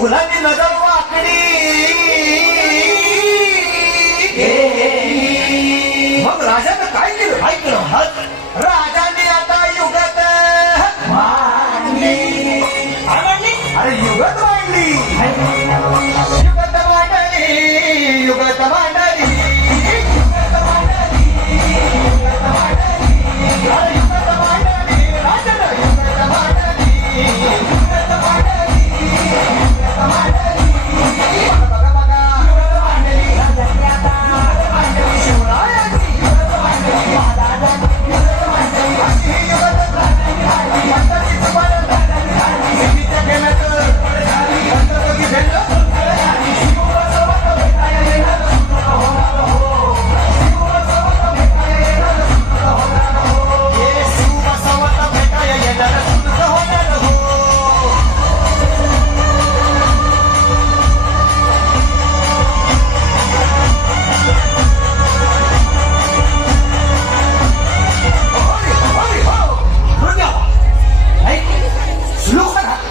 मुघलांनी नजर वाकडी मग राजानं काय केलं राजाने आता युगात मांडली अरे युगात मांडली युगात मांडली युगात मांडली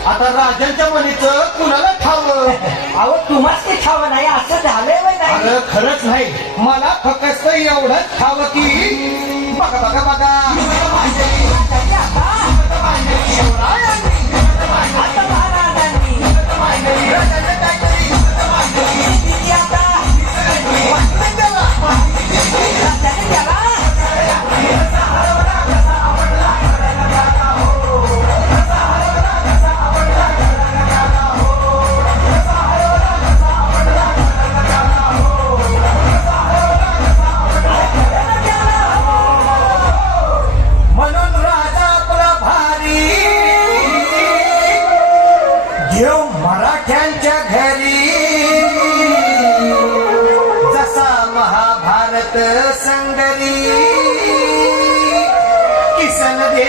आता राजांच्या मनीचं कुणाला ठावं अहो तुम्हाच ते ठावं नाही असं झालंय वय नाही अरे खरंच नाही मला फक्त एवढंच ठावं की बघा बघा बघा आता महाराजांनी राजाने काय केली? किती आता वाटलं त्याला. राजाने त्याला म्हणून राजा आपला भारी घेऊ मराठ्यांच्या घरी जसा महाभारत संगरी किसन दे